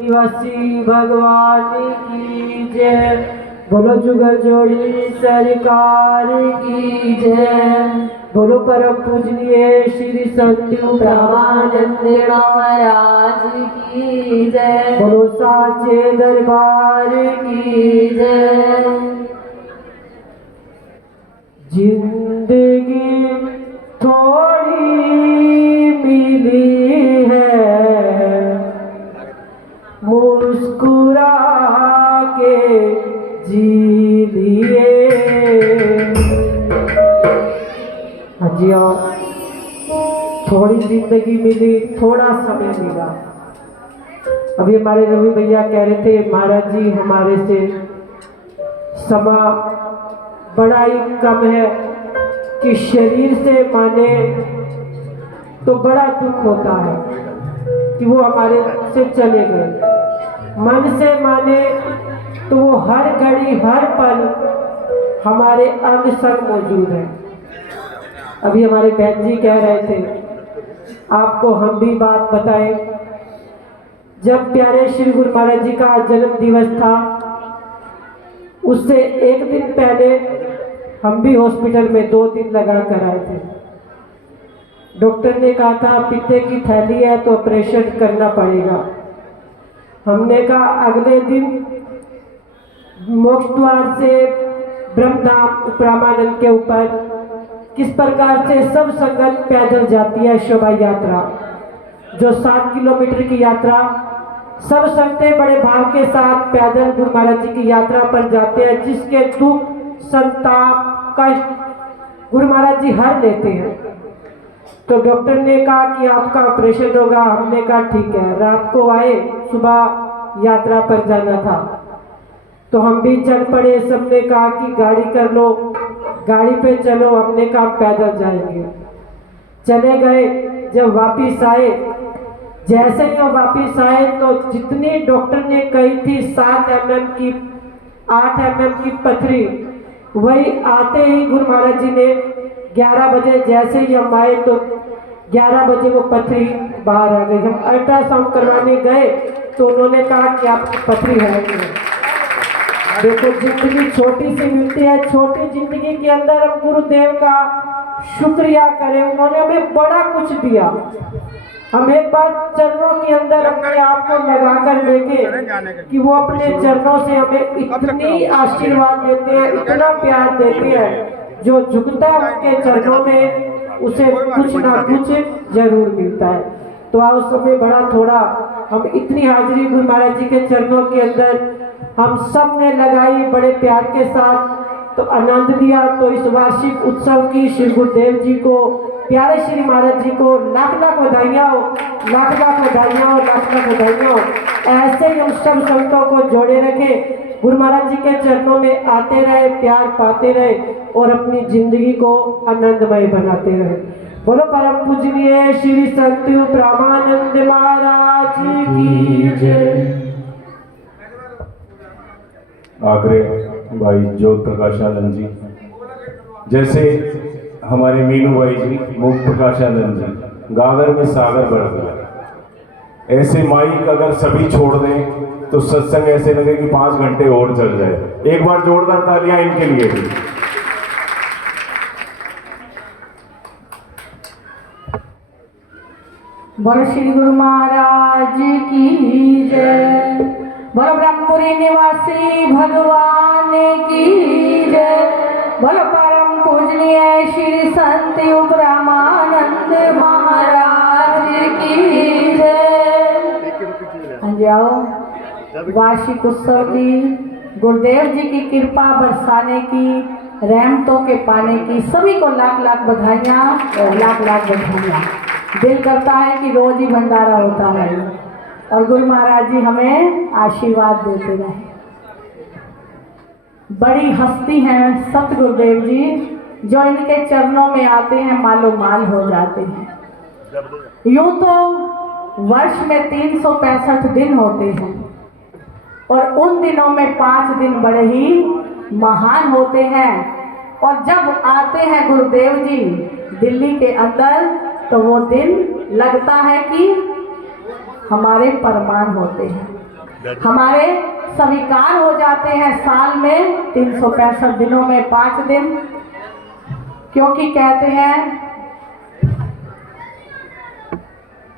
निवासी भगवान की जय। बोलो जुगल जोड़ी सरकार की जय। बोलो परम पूजनीय श्री सत्यु ब्रह्मानंद महाराज की जय। बोलो साचे दरबार की जय। जिंदगी थोड़ी मिली है, मुस्कुरा के जी लिए। हाँ जी, और थोड़ी जिंदगी मिली, थोड़ा समय मिला। अभी हमारे रवि भैया कह रहे थे महाराज जी हमारे से समा बड़ा ही कम है कि शरीर से माने तो बड़ा दुख होता है कि वो हमारे से चले गए, मन से माने तो वो हर घड़ी हर पल हमारे अंग संग मौजूद है। अभी हमारे बहन जी कह रहे थे आपको हम भी बात बताएं, जब प्यारे श्री गुरु महाराज जी का जन्म दिवस था उससे एक दिन पहले हम भी हॉस्पिटल में 2 दिन लगा कर आए थे। डॉक्टर ने कहा था पित्ते की थैली है तो ऑपरेशन करना पड़ेगा। हमने कहा अगले दिन मोक्ष द्वार से ब्रह्मधाम ब्रह्मानंद के ऊपर किस प्रकार से सब संगत पैदल जाती है शोभा यात्रा, जो 7 किलोमीटर की यात्रा सब संगतें बड़े भाव के साथ पैदल गुरु महाराज जी की यात्रा पर जाते हैं, जिसके दुख संताप कष्ट गुरु महाराज जी हर लेते हैं। तो डॉक्टर ने कहा कि आपका ऑपरेशन होगा। हमने कहा ठीक है। रात को आए, सुबह यात्रा पर जाना था तो हम भी चल पड़े। सबने कहा कि गाड़ी कर लो, गाड़ी पे चलो। हमने कहा पैदल जाएंगे। चले गए। जब वापिस आए, जैसे ही हम वापिस आए तो जितनी डॉक्टर ने कही थी 7 mm की 8 mm की पथरी, वही आते ही गुरु महाराज जी ने 11 बजे जैसे ही हम आए तो 11 बजे वो पथरी बाहर आ गई। हम अल्ट्रासाउंड करवाने गए तो उन्होंने कहा कि आपकी पथरी है। देखो जिंदगी छोटी सी मिलती है, छोटी जिंदगी के अंदर हम गुरुदेव का शुक्रिया करें। उन्होंने हमें बड़ा कुछ दिया। हम एक बार चरणों के अंदर अपने आप को लगा कर देखें कि वो अपने चरणों से हमें इतनी आशीर्वाद देते हैं, इतना प्यार देते हैं। जो झुकता है उनके चरणों में उसे कुछ ना कुछ जरूर मिलता है। तो आज उस समय बड़ा थोड़ा हम इतनी हाजिरी गुरु महाराज जी के चरणों के अंदर हम सब ने लगाई बड़े प्यार के साथ, तो आनंद दिया। तो इस वार्षिक उत्सव की श्री गुरुदेव जी को, प्यारे श्री महाराज जी को लाख लाख बधाइयाँ हो, लाख लाख बधाइयाँ हो, लाख लाख बधाइयाँ हो। ऐसे ही हम सब संतों को जोड़े रखें, गुरु महाराज जी के चरणों में आते रहे, प्यार पाते रहे और अपनी जिंदगी को आनंदमय बनाते रहे। बोलो परम पूजनीय श्री सत्यु ब्रह्मानंद महाराज की जय। आगरे भाई ज्योत प्रकाशानंद जी, जैसे हमारे मीनू भाई जी मुक्त प्रकाशानंद जी, गागर में सागर बढ़ गया। ऐसे माइक अगर सभी छोड़ दें तो सत्संग ऐसे लगे कि 5 घंटे और चल जाए। एक बार जोरदार तालियां इनके लिए भी। बोलो श्री गुरु महाराज की जय। बोलो ब्रह्मपुरी निवासी भगवान की जय। बोलो परम पूजनीय श्री संत ब्रह्मानंद महाराज की जय। जाओ वार्षिक उत्सव की, गुरुदेव जी की कृपा बरसाने की, रहमतों के पाने की सभी को लाख लाख बधाइयाँ और लाख लाख बधाइयाँ। दिल करता है कि रोज ही भंडारा होता है और गुरु महाराज जी हमें आशीर्वाद देते रहे। बड़ी हस्ती हैं सत गुरुदेव जी, जो इनके चरणों में आते हैं मालो माल हो जाते हैं। यूं तो वर्ष में 365 दिन होते हैं और उन दिनों में 5 दिन बड़े ही महान होते हैं। और जब आते हैं गुरुदेव जी दिल्ली के अंदर तो वो दिन लगता है कि हमारे परमान होते हैं। हमारे स्वीकार हो जाते हैं साल में 365 दिनों में 5 दिन, क्योंकि कहते हैं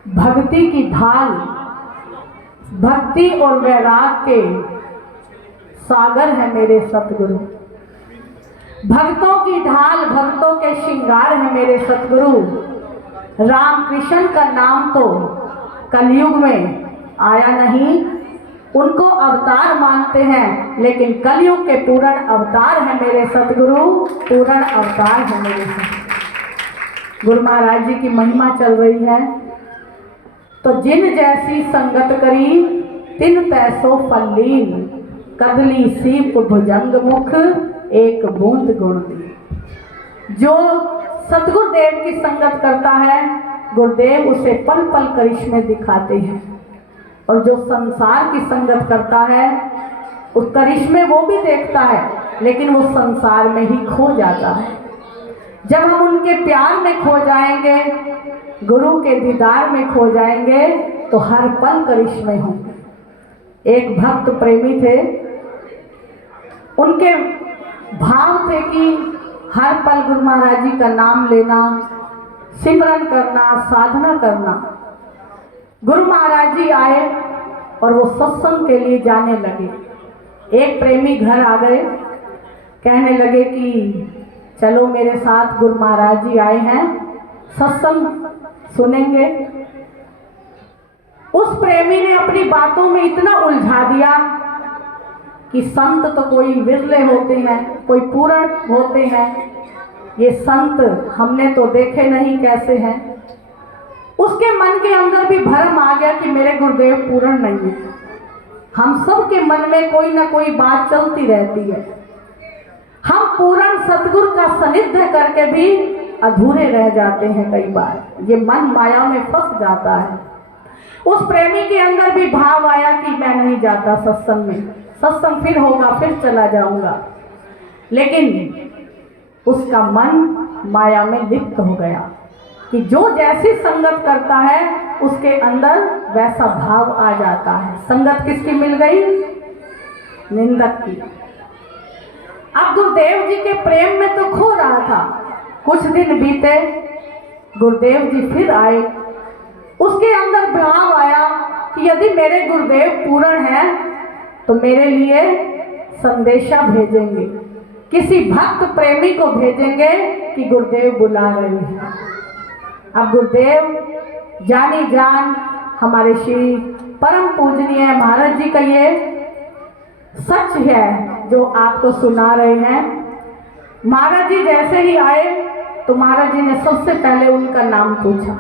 भक्ति की ढाल, भक्ति और वैराग के सागर है मेरे सतगुरु। भक्तों की ढाल, भक्तों के श्रृंगार है मेरे सतगुरु। राम कृष्ण का नाम तो कलयुग में आया नहीं, उनको अवतार मानते हैं, लेकिन कलयुग के पूर्ण अवतार है मेरे सतगुरु, पूर्ण अवतार है मेरे सतगुरु। गुरु महाराज जी की महिमा चल रही है। तो जिन जैसी संगत करी तिन तैसो फलीन, कदली सीप भुजंग मुख एक बूंद गुण दी। जो सतगुरुदेव की संगत करता है, गुरुदेव उसे पल पल करिश्मे दिखाते हैं, और जो संसार की संगत करता है उस करिश्मे वो भी देखता है, लेकिन वो संसार में ही खो जाता है। जब हम उनके प्यार में खो जाएंगे, गुरु के दीदार में खो जाएंगे, तो हर पल करिश्मे होंगे। एक भक्त प्रेमी थे, उनके भाव थे कि हर पल गुरु महाराज जी का नाम लेना, सिमरन करना, साधना करना। गुरु महाराज जी आए और वो सत्संग के लिए जाने लगे। एक प्रेमी घर आ गए, कहने लगे कि चलो मेरे साथ, गुरु महाराज जी आए हैं, सत्संग सुनेंगे। उस प्रेमी ने अपनी बातों में इतना उलझा दिया कि संत तो कोई विरले होते हैं, कोई पूर्ण होते हैं, ये संत हमने तो देखे नहीं कैसे हैं। उसके मन के अंदर भी भ्रम आ गया कि मेरे गुरुदेव पूर्ण नहीं है। हम सब के मन में कोई ना कोई बात चलती रहती है। हम पूर्ण सतगुरु का सानिध्य करके भी अधूरे रह जाते हैं। कई बार ये मन माया में फंस जाता है। उस प्रेमी के अंदर भी भाव आया कि मैं नहीं जाता सत्संग में, सत्संग फिर होगा फिर चला जाऊंगा, लेकिन उसका मन माया में लिप्त हो गया कि जो जैसी संगत करता है उसके अंदर वैसा भाव आ जाता है। संगत किसकी मिल गई? निंदक की। अब गुरुदेव जी के प्रेम में तो खो रहा था। कुछ दिन बीते, गुरुदेव जी फिर आए। उसके अंदर भाव आया कि यदि मेरे गुरुदेव पूर्ण हैं तो मेरे लिए संदेशा भेजेंगे, किसी भक्त प्रेमी को भेजेंगे कि गुरुदेव बुला रहे हैं। अब गुरुदेव जानी जान हमारे श्री परम पूजनीय महाराज जी का ये सच है जो आपको सुना रहे हैं। महाराज जी जैसे ही आए तो महाराज जी ने सबसे पहले उनका नाम पूछा।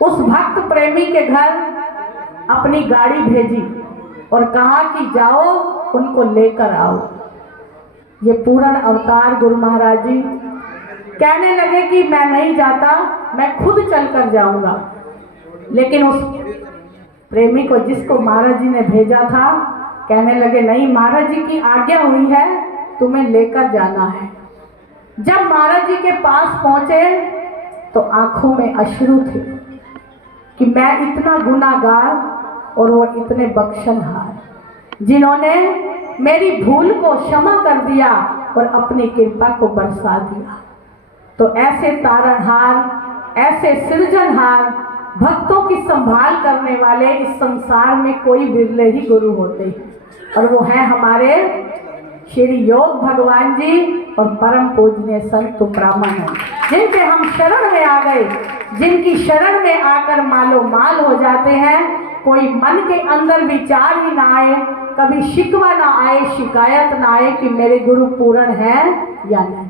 उस भक्त प्रेमी के घर अपनी गाड़ी भेजी और कहा कि जाओ उनको लेकर आओ। ये पूर्ण अवतार गुरु महाराज जी कहने लगे कि मैं नहीं जाता, मैं खुद चलकर जाऊंगा। लेकिन उस प्रेमी को जिसको महाराज जी ने भेजा था, कहने लगे नहीं, महाराज जी की आज्ञा हुई है, तुम्हें लेकर जाना है। जब महाराज जी के पास पहुंचे तो आंखों में अश्रु थे कि मैं इतना गुनाहगार और वो इतने बख्शनहार, जिन्होंने मेरी भूल को क्षमा कर दिया और अपनी कृपा को बरसा दिया। तो ऐसे तारणहार, ऐसे सृजनहार, भक्तों की संभाल करने वाले इस संसार में कोई विरले ही गुरु होते हैं, और वो है हमारे श्री योग भगवान जी और परम पूजनीय संत ब्राह्मण, जिनके हम शरण में आ गए, जिनकी शरण में आकर मालो माल हो जाते हैं। कोई मन के अंदर विचार ही ना आए, कभी शिकवा ना आए, शिकायत ना आए कि मेरे गुरु पूर्ण हैं या नहीं।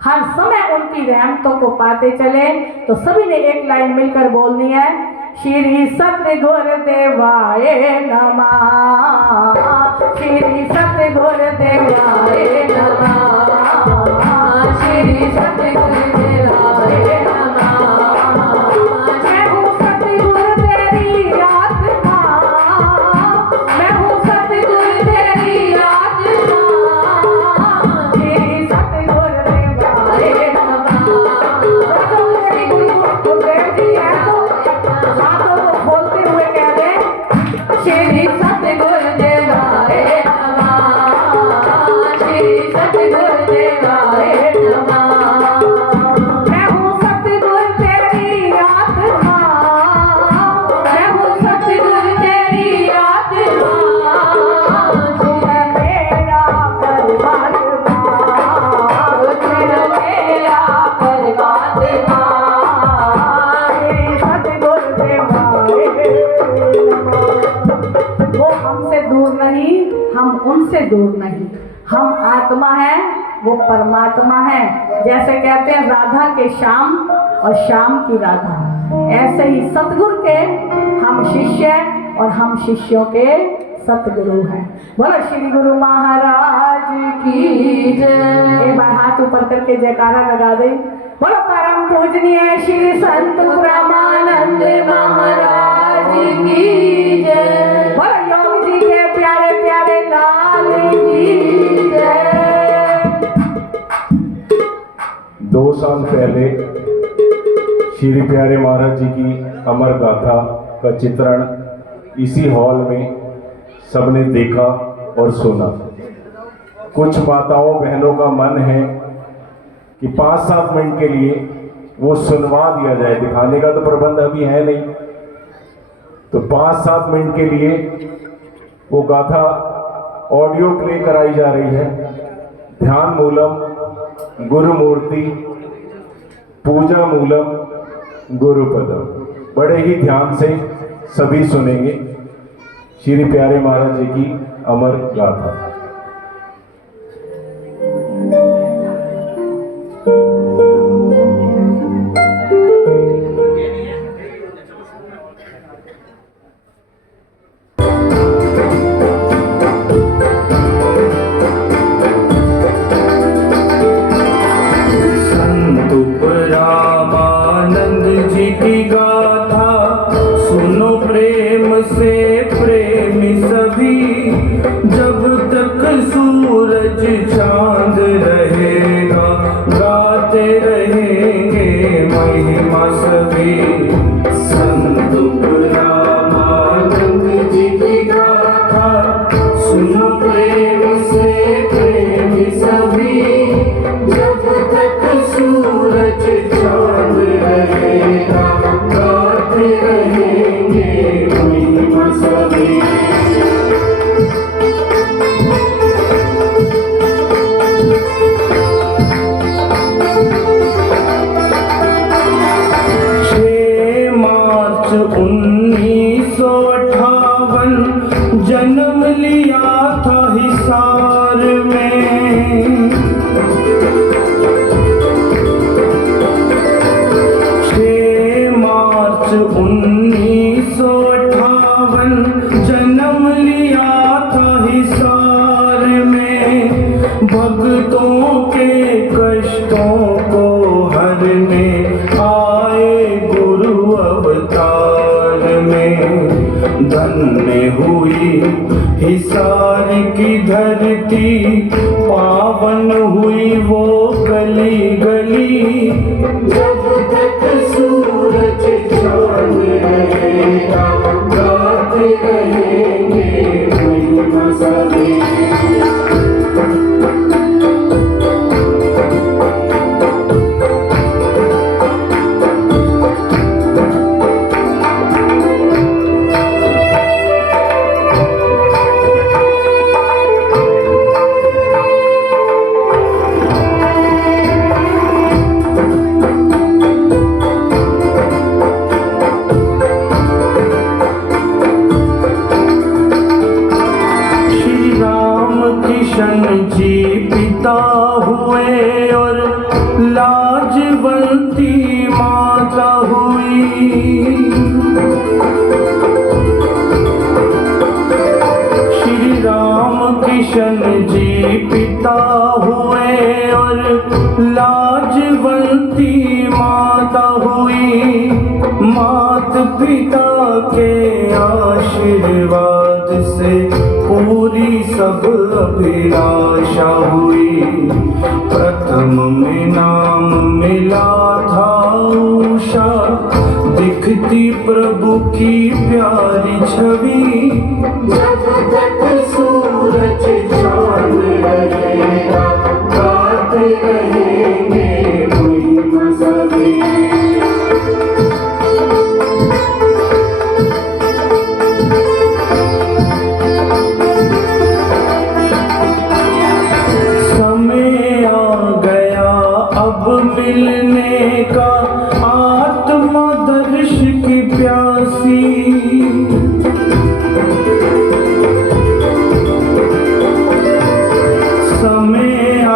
हर समय उनकी रहमतों को पाते चले। तो सभी ने एक लाइन मिलकर बोलनी है, श्री सतगुरुदेवाय नमः, श्री सतगुरुदेवाय नमः, श्री सतगुरुदेवाय नमः। मैं हूँ सतगुरु तेरी आत्मा, मैं हूँ सतगुरु तेरी आत्मा, श्री सतगुरुदेवाय नमः। गुरुदेव जी है तो हाथों को खोलते हुए कह दे, श्री सतगुरुदेवाय नमः, श्री सतगुरुदेवाय नमः। मैं हूँ सतगुरु तेरी आत्मा, मैं हूँ सतगुरु तेरी आत्मा, तू है मेरा परमात्मा, तू है मेरा परमात्मा। वो हमसे दूर नहीं, हम उनसे दूर नहीं। हम आत्मा है, वो परमात्मा है। जैसे कहते हैं राधा के श्याम और श्याम की राधा, ऐसे ही सतगुरु के हम शिष्य और हम शिष्यों के सतगुरु हैं। बोलो श्री गुरु महाराज की जय। एक बार हाथ ऊपर करके जयकारा लगा दे। बोलो परम पूजनीय श्री संत ब्रह्मानंद महाराज की जय। बोलो योग जी के प्यारे प्यारे लाल की जय। 2 साल पहले श्री प्यारे महाराज जी की अमर गाथा का चित्रण इसी हॉल में सबने देखा और सुना। कुछ माताओं बहनों का मन है कि 5-7 मिनट के लिए वो सुनवा दिया जाए। दिखाने का तो प्रबंध अभी है नहीं, तो 5-7 मिनट के लिए वो गाथा ऑडियो प्ले कराई जा रही है। ध्यान मूलम गुरु मूर्ति, पूजा मूलम गुरुपदम। बड़े ही ध्यान से सभी सुनेंगे श्री प्यारे महाराज जी की अमर गाथा। जन्म लिया था हिसार में, 6 मार्च 1958 जन्म लिया था हिसार में। भक्तों के कष्टों को हरने आए गुरु अवतार में। धन्य हुई हिसार की धरती, पावन हुई वो गली गली। जब तक सूरज चांद रहेगा, गाते रहेंगे महिमा सभी। जी पिता हुए और लाजवंती माता हुई। श्री राम किशन जी पिता हुए और लाजवंती माता हुई। मात पिता के आशीर्वाद से पूरी सब अभिलाषा हुई। प्रथम में नाम मिला था उषा, दिखती प्रभु की प्यारी छवि, जब तक सूरज चांद रहेगा गाते रहेंगे महिमा सभी। समय आ गया अब मिलने का, आत्मा दर्श की प्यासी। समय आ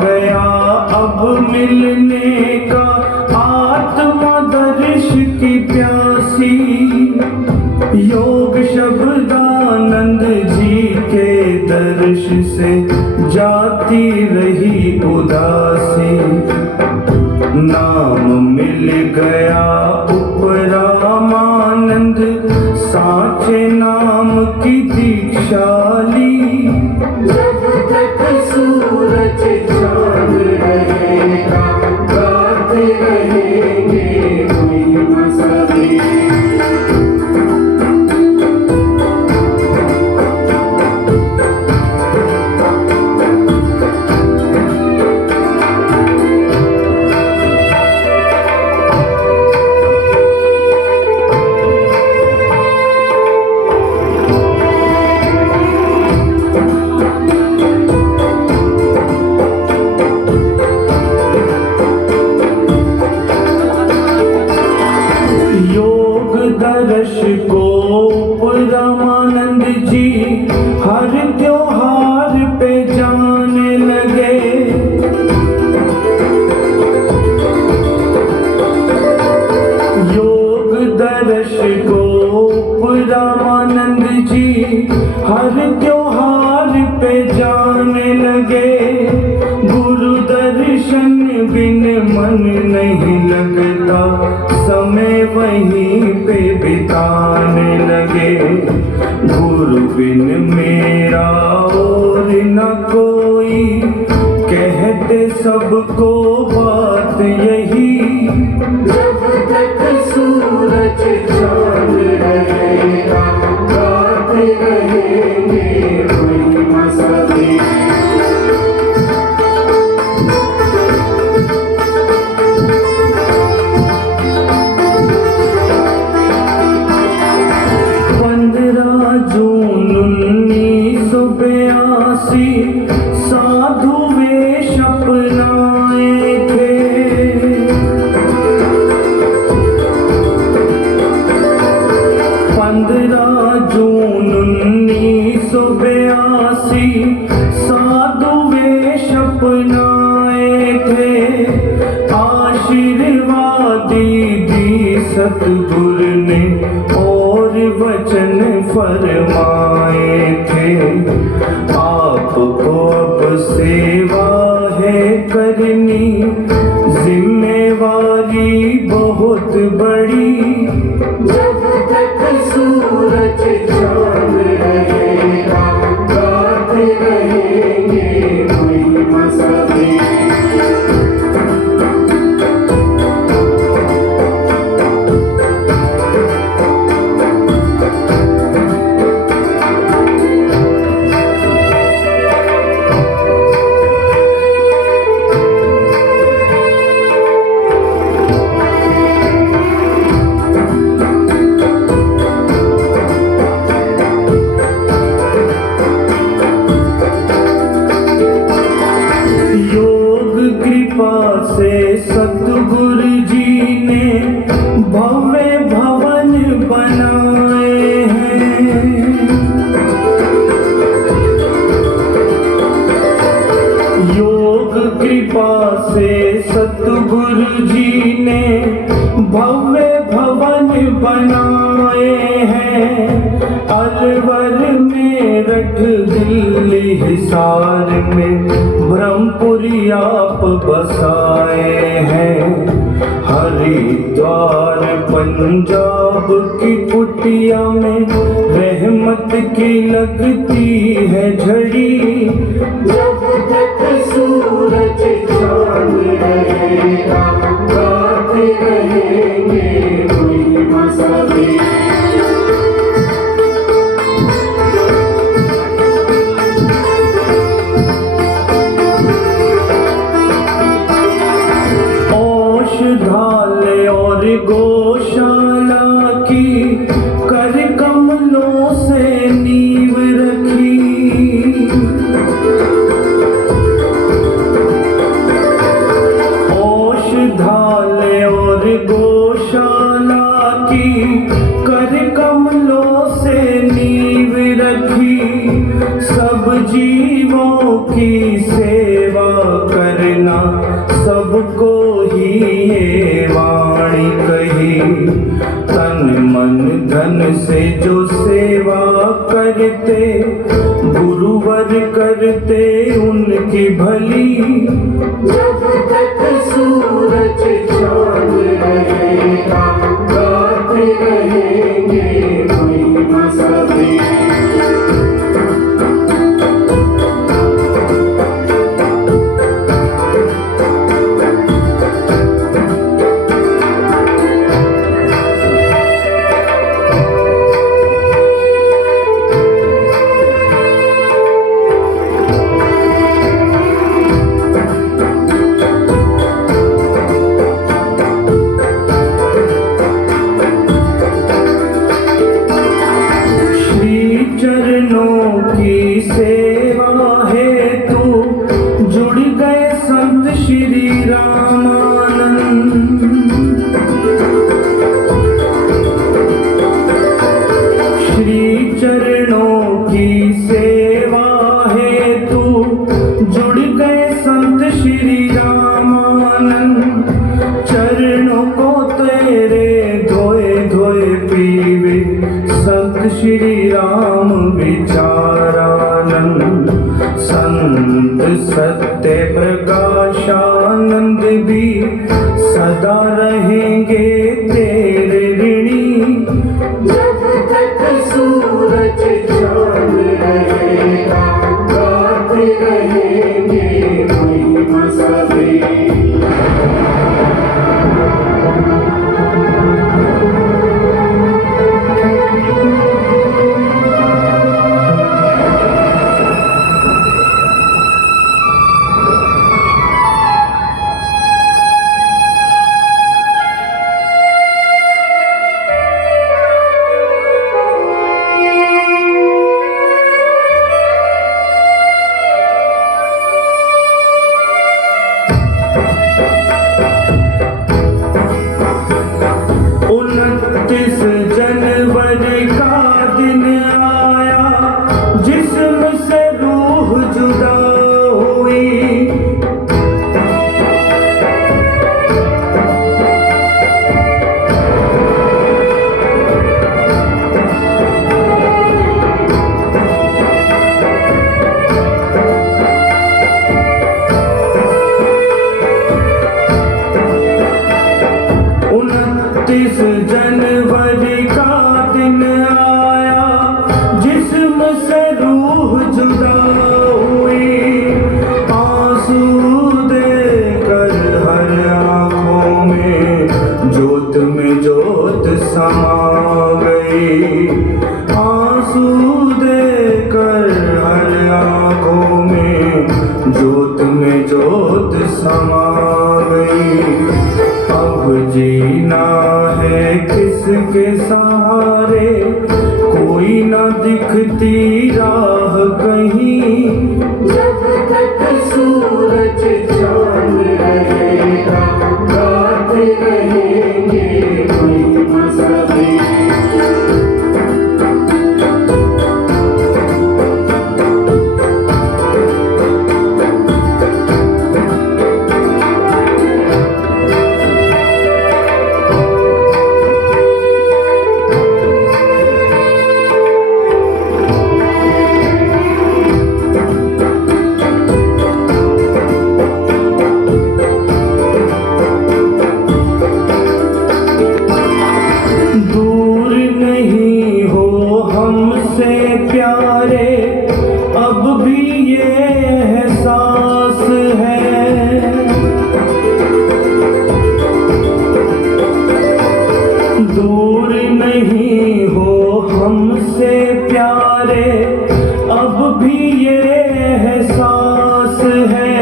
गया अब मिलने का, आत्मा दर्श की प्यासी। योग शब्दानंद जी के दर्श से जाती रही उदासी। नाम मिल गया उपरामानंद, साचे नाम की दीक्षा ली। जब तक सूरज चांद रहेगा गाते रहेंगे महिमा सभी। योग दर्श को रामानंद जी हर त्योहार पे जाने लगे। योग दर्श को रामानंद जी हर त्योहार पे जाने लगे। गुरु दर्शन बिन मन नहीं लगता, समय वहीं पे बिताने लगे। गुरु बिन मेरा और न कोई, कहते सबको बात यही। जब तक सूरज चांद रहेगा गाते रहेंगे महिमा सभी। जून 1982 साधु वेश अपनाए थे। 15 जून 1982 साधु वेश अपनाए थे। आशीर्वादी दी सतगुर ने और वचन फरमाए थे। आपको अब सेवा है करनी, जिम्मेवारी बहुत बड़ी। जब तक सूरज चांद रहेगा गाते रहेंगे महिमा सभी। से सतगुरु जी ने भव्य भवन बनाए हैं। योग कृपा से सतगुरु जी ने भव्य भवन बनाए हैं। अलवर में रख दिल्ली हिसार में ब्रह्मपुरी आप बसाए हैं। हरिद्वार पंजाब की कुटिया में रहमत की लगती है झड़ी। जब तक सूरज चांद रहेगा गाते रहेंगे महिमा जीवों की सेवा करना सबको ही ये वाणी कही। तन मन धन से जो सेवा करते गुरुवर करते उनकी भली। जब तक सूरज चांद रहेगा गाते रहेंगे महिमा सभी। चरणों की सेवा हेतु जुड़ गए संत श्री रामानंद। श्री चरणों की सेवा हेतु जुड़ गए संत श्री रामानंद। चरणों को तेरे धोए धोए पीवे संत श्री राम विचारानंद। संत सत्य प्रकाशानंद भी सदा रहेंगे तेरे ऋणी। जब तक सूरज चांद रहेगा गाते रहेंगे महिमा सभी। जनवरी का दिन आया जिस्म से रूह जुदा हुई। 29 जनवरी का दिन आया जिस्म से रूह जुदा हुई। आंसू देकर हर आंखों में जोत समा गई। आंसू देकर हर आंखों में जोत समा गई। अब जीना है किसके सहारे, कोई न दिखती राह कहीं। जब तक सूरज चांद रहेगा गाते रहेंगे महिमा सभी। प्यारे अब भी ये एहसास है। दूर नहीं हो हमसे प्यारे अब भी ये एहसास है।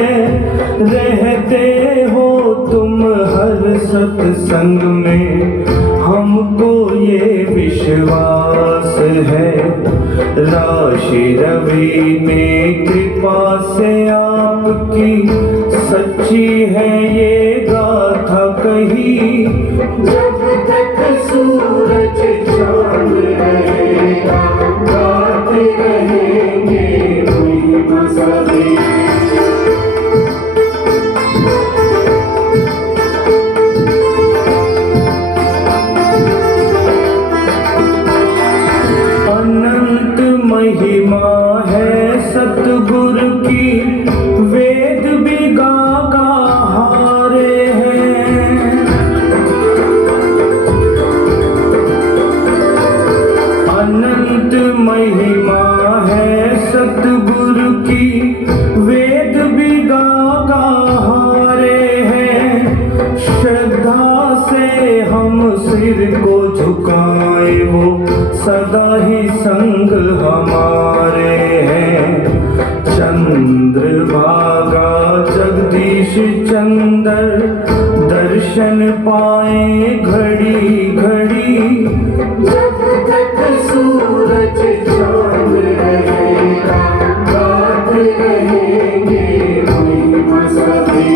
रहते हो तुम हर सत्संग में हमको ये विश्वास है। राशि रवि में कृपा से आपकी सच्ची है ये गाथा कही। जब तक सूरज चांद रहेगा गाते रहेंगे। सभी अनंत महिमा है सतगुरु की, वेद भी गा हारे हैं। अनंत महिमा है सतगुरु की, वेद भी गा हारे हैं। श्रद्धा से हम सिर को झुकाए, वो सदा ही संग हमारे हैं। चंद्रभागा जगदीश चंद्र, दर्शन पाए घड़ी घड़ी। जब तक सूरज चांद रहेगा, गाते रहेंगे महिमा सभी।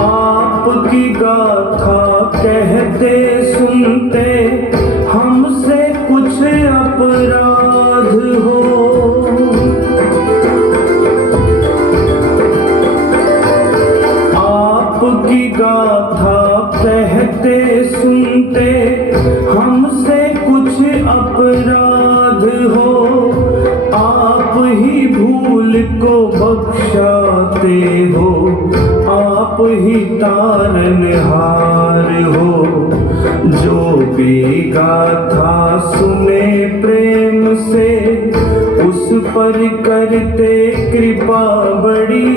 आपकी गाथा कहते सुनते हमसे कुछ अपराध हो। आपकी गाथा कहते सुनते हमसे कुछ अपराध हो। आप ही भूल को बख्शाते हो, आप ही तारनहार हो। जो भी गाथा सुने प्रेम से, उस पर करते कृपा बड़ी।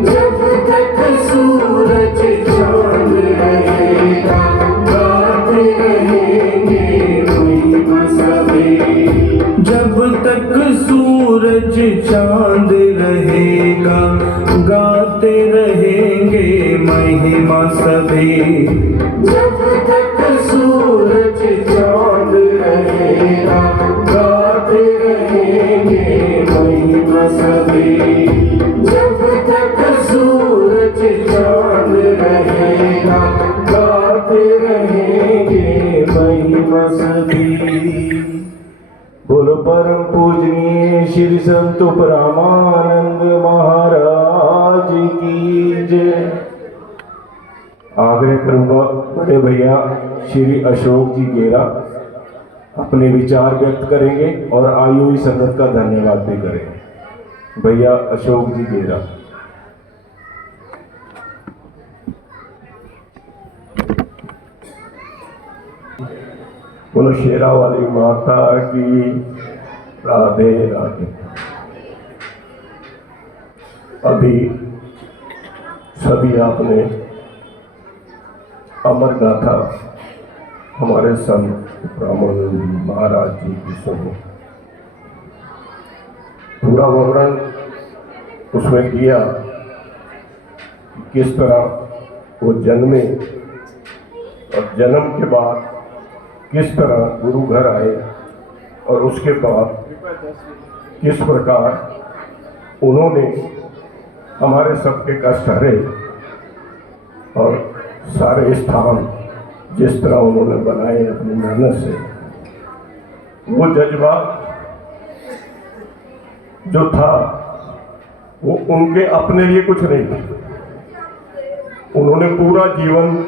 जब तक सूरज चांद रहेगा, गाते रहेंगे महिमा सभी। जब तक सूरज चांद रहेगा, गाते रहेंगे महिमा सभी। जब तक सूरज चांद रहेगा, गाते रहेंगे महिमा सभी। जब तक सूरज चांद रहेगा, गाते रहेंगे महिमा सभी। बोलो परम पूजनीय श्री संत परमानंद महाराज की जय। आग्रह करूंगा बड़े भैया श्री अशोक जी गेरा अपने विचार व्यक्त करेंगे और आईओई संगत का धन्यवाद भी करेंगे। भैया अशोक जी गेरा। बोलो शेरा वाली माता की राधे राधे। अभी सभी आपने अमर गाथा हमारे संत रामानंद जी महाराज जी की सुनी। पूरा वर्णन उसमें किया कि किस तरह वो जन्मे और जन्म के बाद किस तरह गुरु घर आए और उसके बाद किस प्रकार उन्होंने हमारे सबके कष्ट हरे और सारे स्थान जिस तरह उन्होंने बनाए अपनी मेहनत से। वो जज्बा जो था वो उनके अपने लिए कुछ नहीं था। उन्होंने पूरा जीवन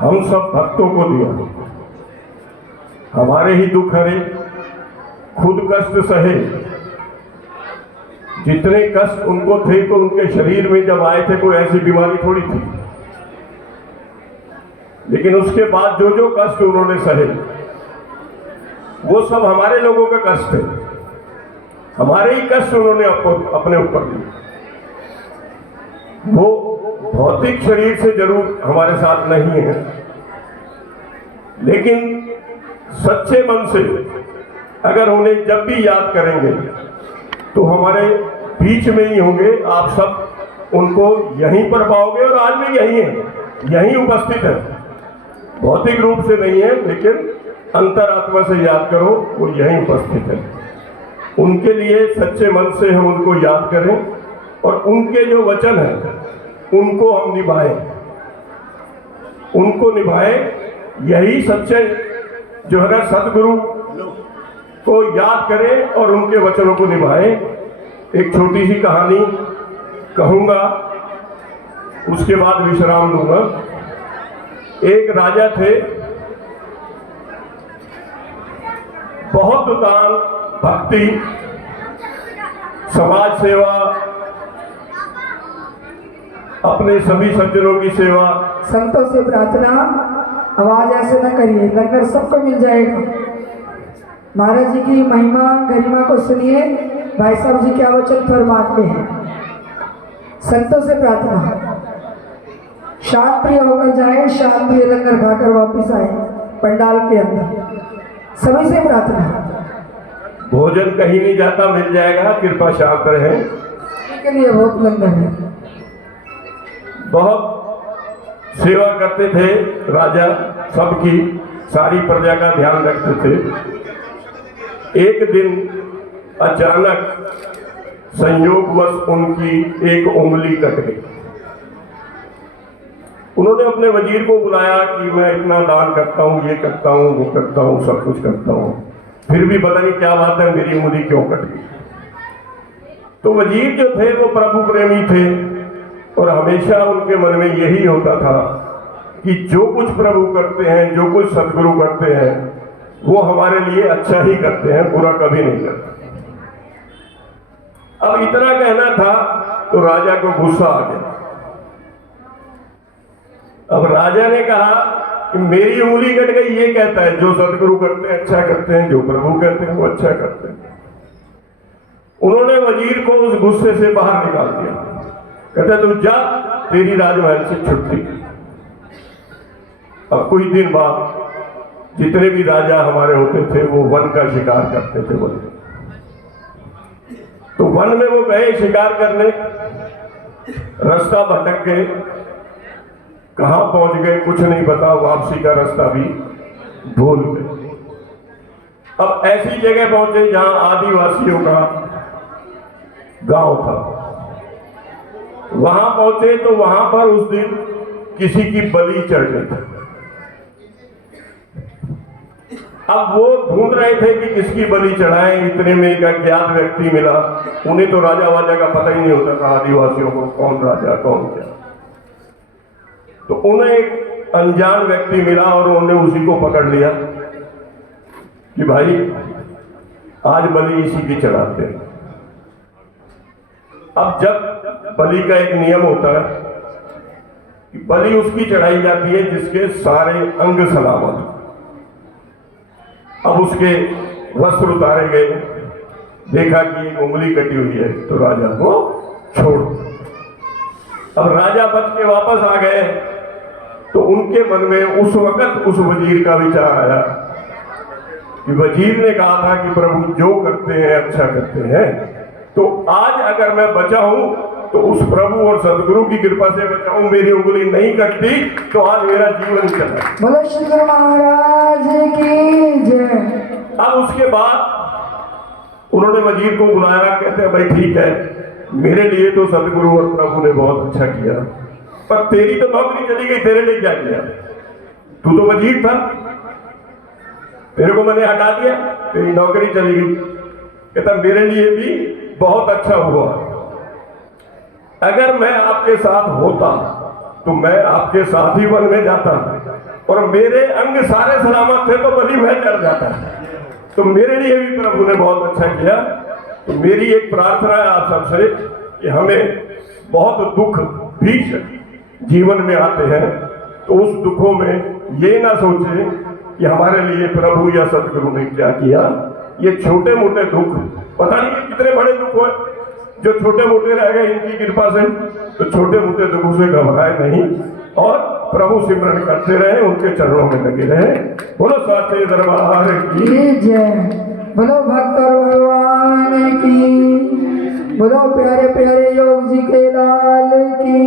हम सब भक्तों को दिया, हमारे ही दुख हरे, खुद कष्ट सहे। जितने कष्ट उनको थे तो उनके शरीर में जब आए थे कोई ऐसी बीमारी थोड़ी थी, लेकिन उसके बाद जो जो कष्ट उन्होंने सहे वो सब हमारे लोगों के कष्ट थे। हमारे ही कष्ट उन्होंने अपने ऊपर लिए। वो भौतिक शरीर से जरूर हमारे साथ नहीं है, लेकिन सच्चे मन से अगर उन्हें जब भी याद करेंगे तो हमारे बीच में ही होंगे। आप सब उनको यहीं पर पाओगे और आज भी यहीं है, यहीं उपस्थित है। भौतिक रूप से नहीं है, लेकिन अंतरात्मा से याद करो, वो यहीं उपस्थित है। उनके लिए सच्चे मन से हम उनको याद करें और उनके जो वचन है उनको हम निभाएं, उनको निभाएं। यही सच्चे जो है ना सतगुरु को याद करें और उनके वचनों को निभाएं। एक छोटी सी कहानी कहूँगा, उसके बाद विश्राम लूँगा। एक राजा थे, बहुत दान, भक्ति, समाज सेवा, अपने सभी सज्जनों की सेवा। संतों से प्रार्थना, आवाज ऐसे न करिए, लंगर सबको मिल जाएगा। महाराज जी की महिमा गरिमा को सुनिए, भाई साहब जी क्या वचन फरमाते हैं। संतों से प्रार्थना, शांत प्रिय होकर जाए, शांत प्रिय लंगर खाकर वापिस आए पंडाल के अंदर। सभी से प्रार्थना, भोजन कहीं नहीं जाता, मिल जाएगा, कृपा शांत रहे। के लिए बहुत लंगर है। बहुत सेवा करते थे राजा, सबकी, सारी प्रजा का ध्यान रखते थे। एक दिन अचानक संयोगवश उनकी एक उंगली कट गई। उन्होंने अपने वजीर को बुलाया कि मैं इतना दान करता हूँ, ये करता हूँ, वो करता हूँ, सब कुछ करता हूँ, फिर भी पता नहीं क्या बात है, मेरी उंगली क्यों कट गई। तो वजीर जो थे वो प्रभु प्रेमी थे और हमेशा उनके मन में यही होता था कि जो कुछ प्रभु करते हैं, जो कुछ सदगुरु करते हैं, वो हमारे लिए अच्छा ही करते हैं, बुरा कभी नहीं करते। अब इतना कहना था तो राजा को गुस्सा आ गया। अब राजा ने कहा कि मेरी उंगली कट गई, ये कहता है जो सदगुरु करते हैं अच्छा करते हैं, जो प्रभु कहते हैं वो अच्छा करते हैं। उन्होंने वजीर को उस गुस्से से बाहर निकाल दिया। कहते तू जा, तेरी राजमहल से छुट्टी। अब कुछ दिन बाद जितने भी राजा हमारे होते थे वो वन का शिकार करते थे बोले। तो वन में वो गए शिकार करने, रास्ता भटक गए, कहां पहुंच गए कुछ नहीं पता, वापसी का रास्ता भी भूल गए। अब ऐसी जगह पहुंचे जहां आदिवासियों का गांव था। वहां पहुंचे तो वहां पर उस दिन किसी की बलि चढ़नी थी। अब वो ढूंढ रहे थे कि किसकी बलि चढ़ाएं। इतने में एक अज्ञात व्यक्ति मिला। उन्हें तो राजा वाजा का पता ही नहीं होता था, आदिवासियों को कौन राजा कौन क्या। तो उन्हें एक अनजान व्यक्ति मिला और उन्होंने उसी को पकड़ लिया कि भाई आज बलि इसी की चढ़ाते हैं। अब जब बलि का एक नियम होता है कि बलि उसकी चढ़ाई जाती है जिसके सारे अंग सलामत। अब उसके वस्त्र उतारे गए, देखा कि एक उंगली कटी हुई है, तो राजा को छोड़। अब राजा बच के वापस आ गए तो उनके मन में उस वक्त उस वजीर का विचार आया कि वजीर ने कहा था कि प्रभु जो करते हैं अच्छा करते हैं, तो आज अगर मैं बचा हूं तो उस प्रभु और सदगुरु की कृपा से बचा हूं। मेरी उंगली नहीं कटती तो आज मेरा जीवन चला। बोलो श्री गुरु महाराज की जय। अब उसके बाद उन्होंने वजीर को बुलाया, कहते हैं भाई ठीक है, मेरे लिए तो सदगुरु और प्रभु ने बहुत अच्छा किया, पर तेरी तो नौकरी चली गई, तेरे लिए क्या किया? तू तो वजीर था, तेरे को मैंने हटा दिया, तेरी नौकरी चली गई। कहता मेरे लिए भी बहुत अच्छा हुआ। अगर मैं आपके साथ होता तो मैं आपके साथ ही वन में जाता और मेरे अंग सारे सलामत थे तो बलि मैं चढ़ जाता। तो मेरे लिए भी प्रभु ने बहुत अच्छा किया। तो मेरी एक प्रार्थना है आप सबसे कि हमें बहुत दुख भी जीवन में आते हैं, तो उस दुखों में ये ना सोचें कि हमारे लिए प्रभु या सदगुरु ने क्या किया। ये छोटे मोटे दुख, पता नहीं कितने बड़े दुख हुए जो छोटे मोटे रह गए इनकी कृपा से, तो छोटे मोटे दुखों से घबराए नहीं और प्रभु सिमरन करते रहे, उनके चरणों में लगे रहे। बोलो साचे दरबार की जय, बोलो भक्त और भगवान की बोलो प्यारे प्यारे योग जी के लाल की।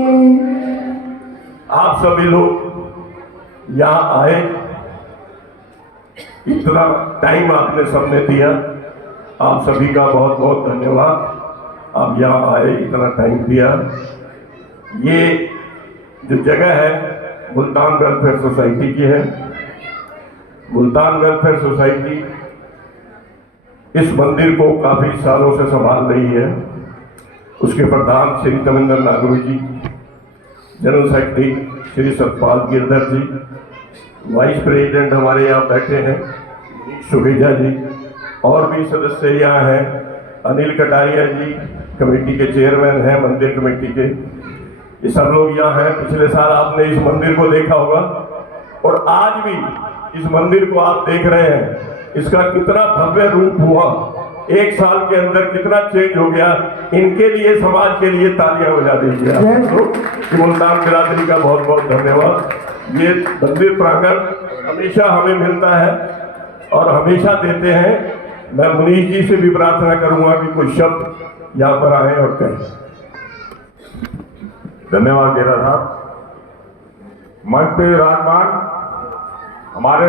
आप सभी लोग यहाँ आए, इतना टाइम आपने सबने दिया, आप सभी का बहुत बहुत धन्यवाद। आप यहाँ आए, इतना टाइम दिया। ये जो जगह है मुल्तान वेलफेयर सोसाइटी की है। मुल्तान वेलफेयर सोसाइटी इस मंदिर को काफी सालों से संभाल रही है। उसके प्रधान श्री तमिंदर नागरू जी, जनरल सेक्रेटरी श्री सतपाल गिरधर जी, वाइस प्रेसिडेंट हमारे यहाँ बैठे हैं सुहेजा जी, और भी सदस्य यहाँ हैं। अनिल कटारिया जी कमेटी के चेयरमैन हैं, मंदिर कमेटी के। ये सब लोग यहाँ हैं। पिछले साल आपने इस मंदिर को देखा होगा और आज भी इस मंदिर को आप देख रहे हैं। इसका कितना भव्य रूप हुआ, एक साल के अंदर कितना चेंज हो गया। इनके लिए, समाज के लिए तालियां बजा दीजिए आप लोग। मुल्तान बिरादरी का बहुत बहुत धन्यवाद। ये मंदिर प्रांगण हमेशा हमें मिलता है और हमेशा देते हैं। मैं मुनीश जी से भी प्रार्थना करूंगा कि कुछ शब्द यहाँ पर आए और कहें। धन्यवाद गेरा साहब। मंच पे विराजमान हमारे